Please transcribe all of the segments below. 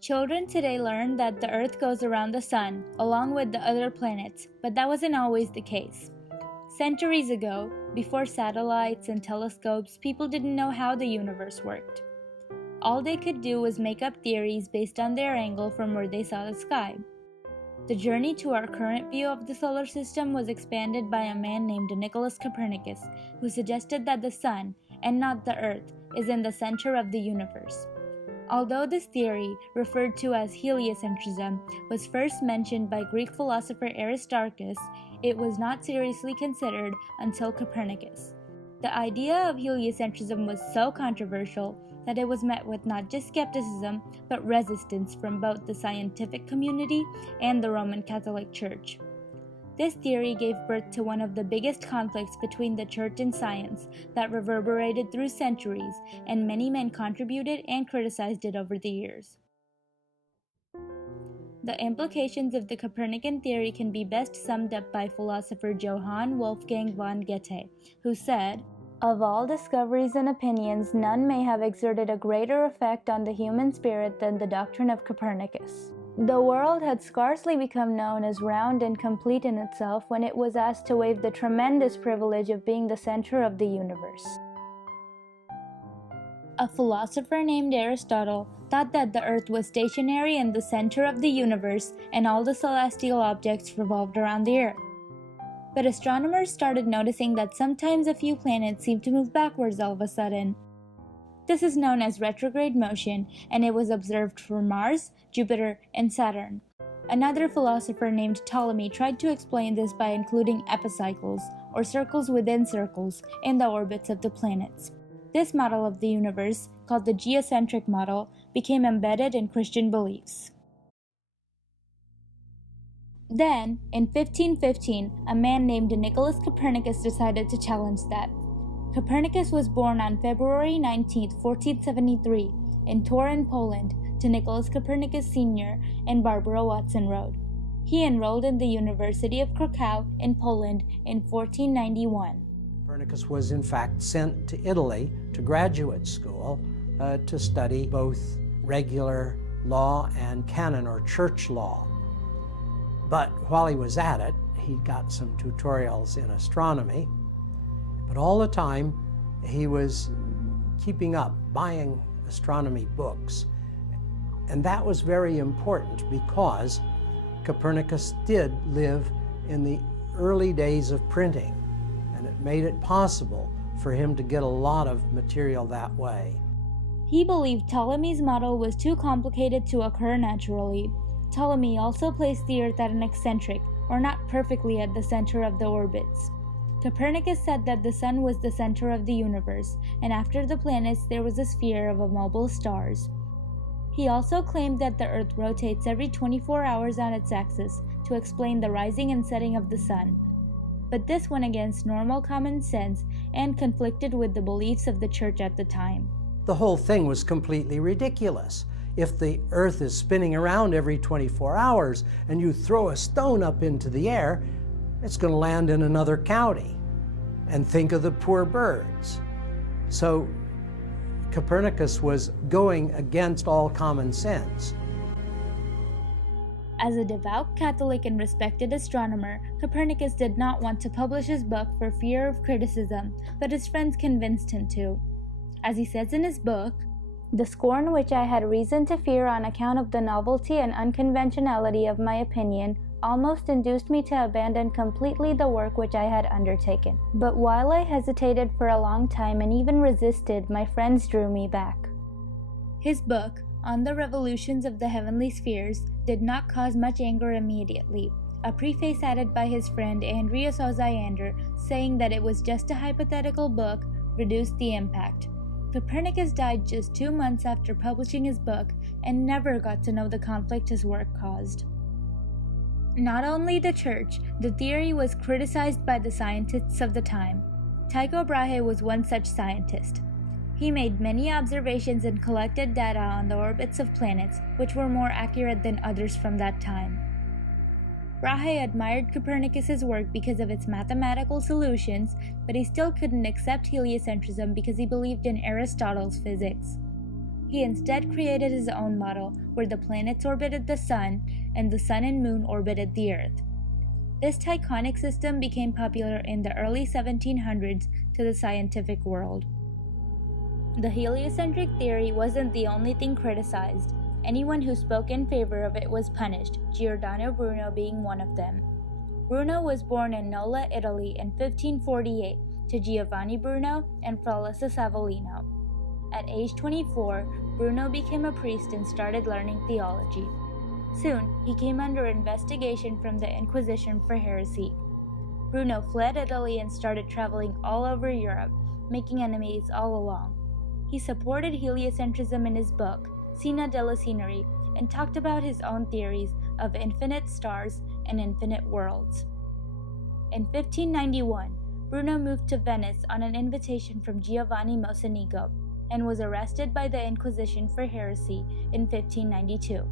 Children today learn that the Earth goes around the Sun, along with the other planets, but that wasn't always the case. Centuries ago, before satellites and telescopes, people didn't know how the universe worked. All they could do was make up theories based on their angle from where they saw the sky. The journey to our current view of the solar system was expanded by a man named Nicholas Copernicus, who suggested that the Sun, and not the Earth, is in the center of the universe. Although this theory, referred to as heliocentrism, was first mentioned by Greek philosopher Aristarchus, it was not seriously considered until Copernicus. The idea of heliocentrism was so controversial that it was met with not just skepticism, but resistance from both the scientific community and the Roman Catholic Church. This theory gave birth to one of the biggest conflicts between the church and science that reverberated through centuries, and many men contributed and criticized it over the years. The implications of the Copernican theory can be best summed up by philosopher Johann Wolfgang von Goethe, who said, "Of all discoveries and opinions, none may have exerted a greater effect on the human spirit than the doctrine of Copernicus." The world had scarcely become known as round and complete in itself when it was asked to waive the tremendous privilege of being the center of the universe. A philosopher named Aristotle thought that the Earth was stationary in the center of the universe and all the celestial objects revolved around the Earth. But astronomers started noticing that sometimes a few planets seemed to move backwards all of a sudden. This is known as retrograde motion, and it was observed for Mars, Jupiter, and Saturn. Another philosopher named Ptolemy tried to explain this by including epicycles, or circles within circles, in the orbits of the planets. This model of the universe, called the geocentric model, became embedded in Christian beliefs. Then, in 1515, a man named Nicholas Copernicus decided to challenge that. Copernicus was born on February 19, 1473, in Torun, Poland, to Nicholas Copernicus Sr. and Barbara Watson Road. He enrolled in the University of Krakow in Poland in 1491. Copernicus was in fact sent to Italy to graduate school to study both regular law and canon or church law. But while he was at it, he got some tutorials in astronomy. But all the time, he was keeping up, buying astronomy books. And that was very important because Copernicus did live in the early days of printing, and it made it possible for him to get a lot of material that way. He believed Ptolemy's model was too complicated to occur naturally. Ptolemy also placed the Earth at an eccentric, or not perfectly at the center of the orbits. Copernicus said that the Sun was the center of the universe, and after the planets there was a sphere of immobile stars. He also claimed that the Earth rotates every 24 hours on its axis to explain the rising and setting of the Sun. But this went against normal common sense and conflicted with the beliefs of the Church at the time. The whole thing was completely ridiculous. If the Earth is spinning around every 24 hours and you throw a stone up into the air, it's going to land in another county. And think of the poor birds. So Copernicus was going against all common sense. As a devout Catholic and respected astronomer, Copernicus did not want to publish his book for fear of criticism, but his friends convinced him to. As he says in his book, "The scorn which I had reason to fear on account of the novelty and unconventionality of my opinion almost induced me to abandon completely the work which I had undertaken. But while I hesitated for a long time and even resisted, my friends drew me back." His book, On the Revolutions of the Heavenly Spheres, did not cause much anger immediately. A preface added by his friend Andreas Ozayander, saying that it was just a hypothetical book, reduced the impact. Copernicus died just 2 months after publishing his book and never got to know the conflict his work caused. Not only the Church, the theory was criticized by the scientists of the time. Tycho Brahe was one such scientist. He made many observations and collected data on the orbits of planets, which were more accurate than others from that time. Brahe admired Copernicus's work because of its mathematical solutions, but he still couldn't accept heliocentrism because he believed in Aristotle's physics. He instead created his own model where the planets orbited the Sun and the Sun and Moon orbited the Earth. This Tychonic system became popular in the early 1700s to the scientific world. The heliocentric theory wasn't the only thing criticized. Anyone who spoke in favor of it was punished, Giordano Bruno being one of them. Bruno was born in Nola, Italy in 1548 to Giovanni Bruno and Fraulissa Savolino. At age 24, Bruno became a priest and started learning theology. Soon, he came under investigation from the Inquisition for heresy. Bruno fled Italy and started traveling all over Europe, making enemies all along. He supported heliocentrism in his book, Sina della Scenery, and talked about his own theories of infinite stars and infinite worlds. In 1591, Bruno moved to Venice on an invitation from Giovanni Mocenigo and was arrested by the Inquisition for heresy in 1592.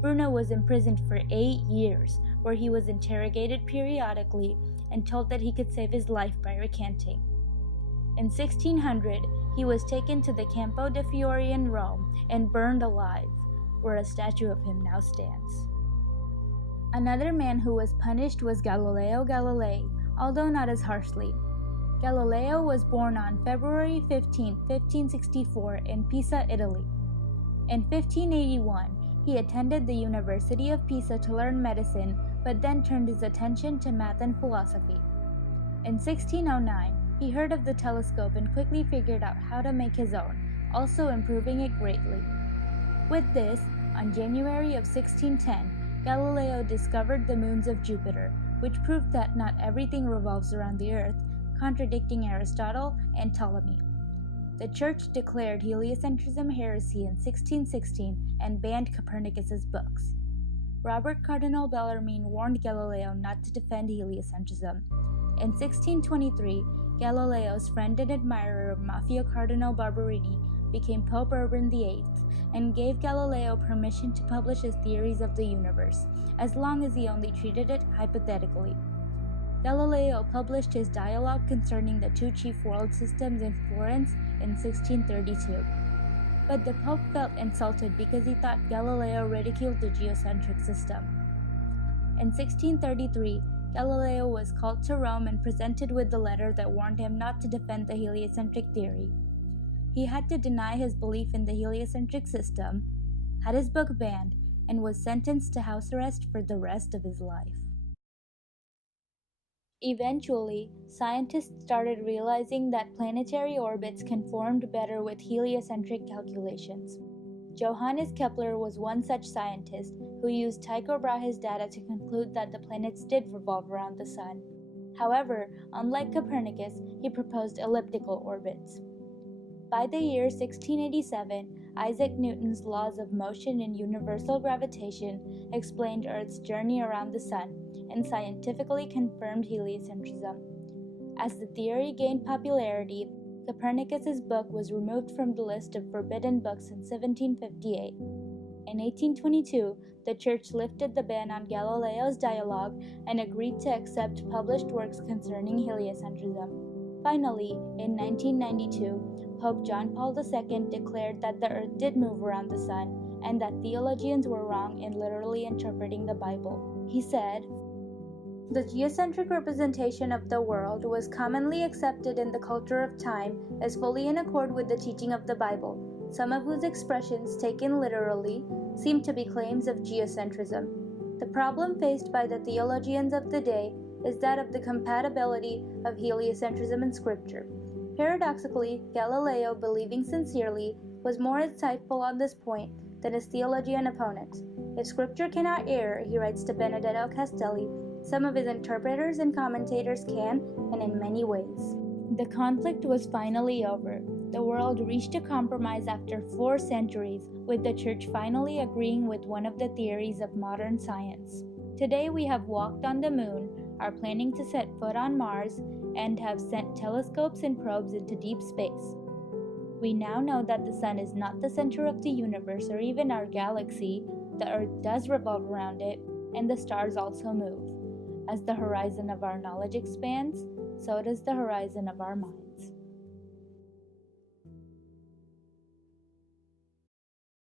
Bruno was imprisoned for 8 years, where he was interrogated periodically and told that he could save his life by recanting. In 1600, he was taken to the Campo de' Fiori in Rome and burned alive, where a statue of him now stands. Another man who was punished was Galileo Galilei, although not as harshly. Galileo was born on February 15, 1564 in Pisa, Italy. In 1581, he attended the University of Pisa to learn medicine, but then turned his attention to math and philosophy. In 1609, he heard of the telescope and quickly figured out how to make his own, also improving it greatly. With this, on January of 1610, Galileo discovered the moons of Jupiter, which proved that not everything revolves around the Earth, contradicting Aristotle and Ptolemy. The Church declared heliocentrism heresy in 1616 and banned Copernicus's books. Robert Cardinal Bellarmine warned Galileo not to defend heliocentrism. In 1623, Galileo's friend and admirer Maffeo Cardinal Barberini became Pope Urban VIII and gave Galileo permission to publish his theories of the universe, as long as he only treated it hypothetically. Galileo published his dialogue concerning the two chief world systems in Florence in 1632. But the Pope felt insulted because he thought Galileo ridiculed the geocentric system. In 1633, Galileo was called to Rome and presented with the letter that warned him not to defend the heliocentric theory. He had to deny his belief in the heliocentric system, had his book banned, and was sentenced to house arrest for the rest of his life. Eventually, scientists started realizing that planetary orbits conformed better with heliocentric calculations. Johannes Kepler was one such scientist who used Tycho Brahe's data to conclude that the planets did revolve around the Sun. However, unlike Copernicus, he proposed elliptical orbits. By the year 1687, Isaac Newton's laws of motion and universal gravitation explained Earth's journey around the Sun and scientifically confirmed heliocentrism. As the theory gained popularity, Copernicus's book was removed from the list of forbidden books in 1758. In 1822, the Church lifted the ban on Galileo's dialogue and agreed to accept published works concerning heliocentrism. Finally, in 1992, Pope John Paul II declared that the Earth did move around the Sun and that theologians were wrong in literally interpreting the Bible. He said, "The geocentric representation of the world was commonly accepted in the culture of time as fully in accord with the teaching of the Bible, some of whose expressions, taken literally, seem to be claims of geocentrism. The problem faced by the theologians of the day is that of the compatibility of heliocentrism and Scripture. Paradoxically, Galileo, believing sincerely, was more insightful on this point than his theologian opponents. If Scripture cannot err," he writes to Benedetto Castelli, "some of his interpreters and commentators can, and in many ways." The conflict was finally over. The world reached a compromise after 4 centuries, with the Church finally agreeing with one of the theories of modern science. Today we have walked on the moon, are planning to set foot on Mars, and have sent telescopes and probes into deep space. We now know that the Sun is not the center of the universe or even our galaxy. The Earth does revolve around it, and the stars also move. As the horizon of our knowledge expands, so does the horizon of our mind.